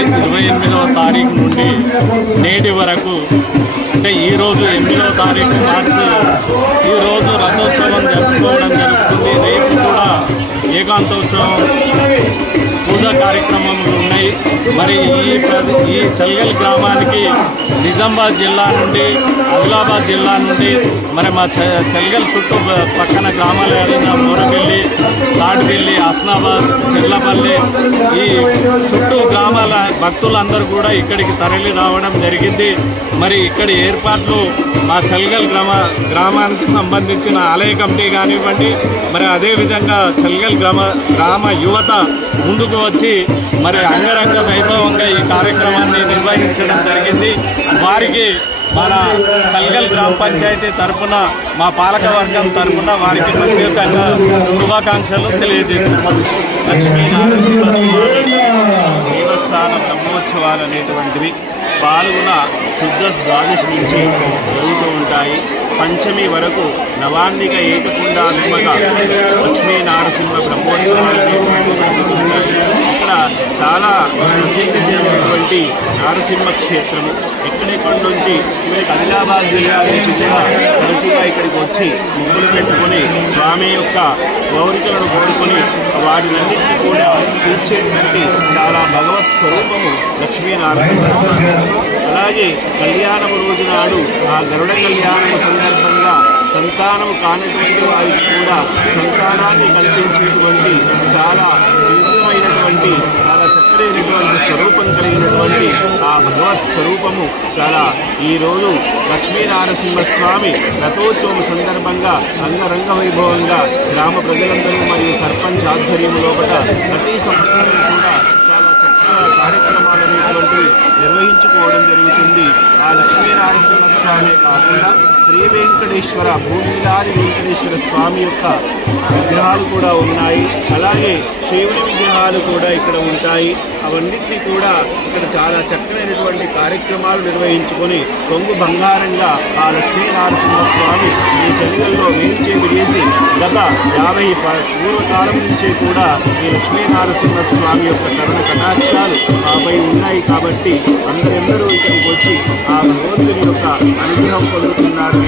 28వ తారీఖు నుండి నేటి వరకు అంటే ఈరోజు 8వ తారీఖు మార్చి ఈరోజు రథోత్సవం జరుపుకోవడం జరుగుతుంది. రేపు కూడా ఏకాంతోత్సవం పూజా కార్యక్రమాలు ఉన్నాయి. మరి ఈ చల్గల్ గ్రామానికి నిజామాబాద్ జిల్లా నుండి, ఆదిలాబాద్ జిల్లా నుండి, మరి మా చల్గల్ చుట్టూ పక్కన గ్రామాలు ఏదైనా మూరపల్లి, తాటిపల్లి, హస్నాబాద్, చెర్లపల్లి ఈ చుట్టూ గ్రామాల భక్తులందరూ కూడా ఇక్కడికి తరలి రావడం జరిగింది. మరి ఇక్కడి ఏర్పాట్లు మా చల్గల్ గ్రామానికి సంబంధించిన ఆలయ కమిటీ కానివ్వండి, మరి అదేవిధంగా చల్గల్ గ్రామ యువత ముందుకు వచ్చి మరి అంగరంగ వైభవంగా ఈ కార్యక్రమాన్ని నిర్వహించడం జరిగింది. వారికి మన చల్గల్ గ్రామ పంచాయతీ తరఫున, మా పాలకవర్గం తరఫున వారికి ప్రత్యేకంగా శుభాకాంక్షలు తెలియజేస్తున్నాం. లక్ష్మీనారాయణ దేవస్థాన బ్రహ్మోత్సవాలు అనేటువంటివి పాల్గొన శుద్ధ ద్వాదశి నుంచి జరుగుతూ ఉంటాయి. పంచమి వరకు నవాన్నిక ఏకకుండాత్మక లక్ష్మీనారసింహ బ్రహ్మోత్సవాలు జరుగుతుంటాయి. ఇక్కడ చాలా ప్రసిద్ధి చెందినటువంటి నారసింహ క్షేత్రము. ఎక్కడెక్కడి నుంచి ఇక్కడికి ఆదిలాబాద్ జిల్లా నుంచి కూడా తరచుగా ఇక్కడికి వచ్చి ముగ్గులు పెట్టుకుని స్వామి యొక్క గౌరికలను కోరుకొని వాటినన్నింటినీ కూడా తీర్చేటువంటి చాలా భగవత్ స్వరూపము లక్ష్మీనారాయణ స్వామి. అలాగే కళ్యాణము రోజు నాడు ఆ గరుడ కళ్యాణము సందర్భంగా సంతానము కానటువంటి వారికి కూడా సంతానాన్ని కల్పించేటువంటి చాలా దివ్యమైనటువంటి, చాలా చక్కరైనటువంటి స్వరూపం కలిగినటువంటి ఆ భగవత్ స్వరూపము చాలా ఈరోజు లక్ష్మీనారసింహస్వామి రథోత్సవం సందర్భంగా అంగరంగ వైభవంగా గ్రామ ప్రజలందరూ మరియు సర్పంచ్ ఆధ్వర్యం లోపల ప్రతి సంవత్సరం కూడా చాలా చక్కగా కార్యక్రమాలు అనేటువంటివి నిర్వహించుకోవడం జరుగుతుంది. ఆ లక్ష్మీనారసింహస్వామి కాకుండా శ్రీ వెంకటేశ్వర, భూమిలారి వెంకటేశ్వర స్వామి యొక్క విగ్రహాలు కూడా ఉన్నాయి. అలాగే శివుని విగ్రహాలు కూడా ఇక్కడ ఉంటాయి. అవన్నింటినీ కూడా ఇక్కడ చాలా చక్కనైనటువంటి కార్యక్రమాలు నిర్వహించుకొని కొంగు బంగారంగా ఆ లక్ష్మీనారసింహస్వామి ఈ చలిగల్లో వేయించేసి గత 50 పూర్వకాలం నుంచే కూడా ఈ లక్ష్మీనారసింహస్వామి యొక్క కరుణ కటాక్షాలు ఆపై ఉన్నాయి. కాబట్టి అందరెందరూ ఇక్కడికి వచ్చి ఆ భగవంతుని యొక్క అనుగ్రహం పొందుతున్నారు.